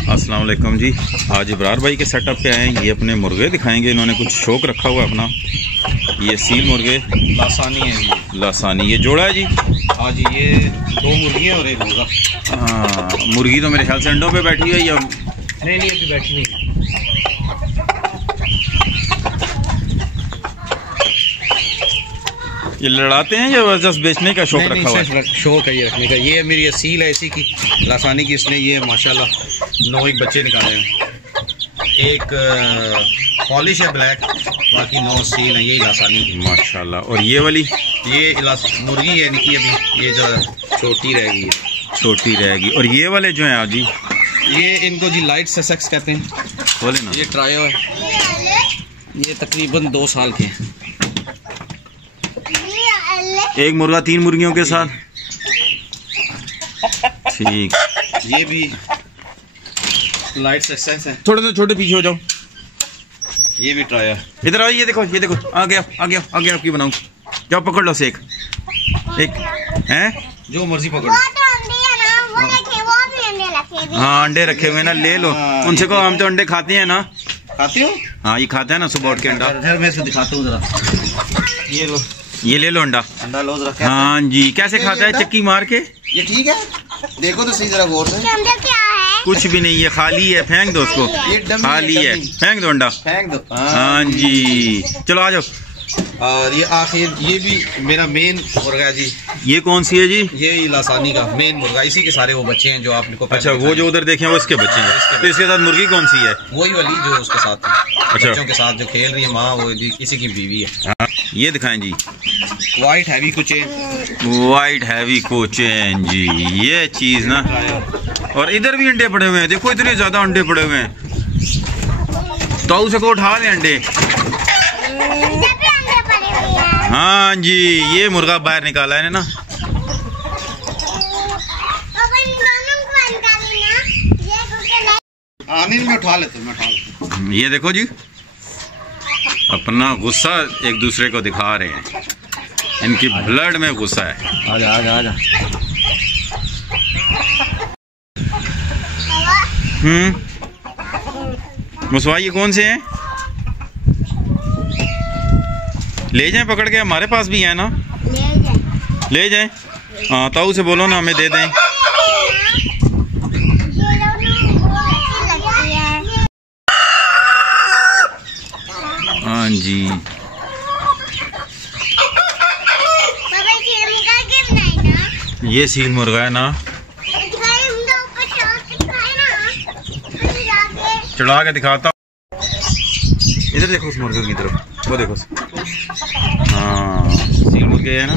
अस्सलाम वालेकुम जी। आज इब्रार भाई के सेटअप पे आए हैं। ये अपने मुर्गे दिखाएंगे। इन्होंने कुछ शौक रखा हुआ अपना। ये सील मुर्गे लासानी है जी। लासानी ये जोड़ा है जी। हाँ जी, ये 2 मुर्गियाँ और 1 मुर्गा। हाँ, मुर्गी तो मेरे ख्याल से अंडों पे बैठी है या नहीं अभी बैठी नहीं है। ये लड़ाते हैं या जस्ट बेचने का शौक रखा हुआ है? शौक है ये रखने का। ये मेरी असील है इसी की, लासानी की। इसने ये माशाल्लाह 9 बच्चे निकाले हैं। एक पॉलिश है ब्लैक, बाकी 9 असील हैं। यही लासानी की माशाल्लाह। और ये वाली ये मुर्गी है इनकी, अभी ये जो छोटी रहेगी। छोटी रहेगी। और ये वाले जो हैं आप जी, ये इनको जी लाइट ससेक्स कहते हैं। बोले ना। ये ट्रायो है, ये तकरीबन 2 साल के हैं। एक मुर्गा 3 मुर्गियों के साथ। ठीक। ये भी लाइट सक्सेस है। थोड़े से छोटे पीछे हो जाओ। ये भी ट्राया। इधर आओ। ये देखो आ गया आपकी बनाऊं। जाओ पकड़ लो से एक हैं, जो मर्जी पकड़ो। हाँ, अंडे रखे हुए ना, ले लो उनसे कहो। हम तो अंडे खाते हैं ना। खाते हो? हाँ, ये खाता है ना सुबह उठ के अंडा। मैं इसको दिखाता हूँ जरा। ये लो, ये ले लो अंडा लो जरा। हाँ जी, कैसे खाता है? चक्की मार के। ये ठीक है, देखो तो सही जरा गौर से। क्या है? कुछ भी नहीं, ये खाली है। फेंक दो उसको। खाली है, फेंक दो अंडा। फेंक दो। हाँ जी, चलो आ जाओ। और ये आखिर ये भी मेरा मेन मुर्गा है जी। ये कौन सी है जी? ये लासानी का मेन मुर्गा। इसी के सारे वो बच्चे हैं जो आपने को। अच्छा, वो जो उधर देखे हैं वो इसके बच्चे हैं। तो इसके साथ मुर्गी कौन सी है? वही वाली जो उसके साथ है। अच्छा, बच्चों के साथ जो खेल रही है माँ, वो इसी की बीवी है। हाँ, ये दिखाएं जी। White heavy Cochin. White heavy Cochin जी, ये चीज ना। और इधर भी अंडे पड़े हुए हैं। देखो इतने ज्यादा अंडे पड़े हुए हैं। तो उसे को उठा लें अंडे। हाँ जी, ये मुर्गा बाहर निकाला है ना। मैं उठा लेता हूँ। ये देखो जी, अपना गुस्सा एक दूसरे को दिखा रहे हैं। इनकी ब्लड में गुस्सा है। आजा। मुसवा, ये कौन से हैं? ले जाएं पकड़ के। हमारे पास भी है ना, ले जाएं। हाँ, ताऊ से बोलो ना हमें दे दें। हाँ जी, ये सील मुर्गा है ना। चढ़ा के दिखाता हूँ। इधर देखो उस मुर्गे की तरफ, वो देखो। हाँ, सील मुर्गे है ना।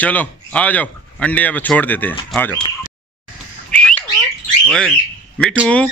चलो आ जाओ, अंडे अब छोड़ देते हैं। आ जाओ। ओए मिठू।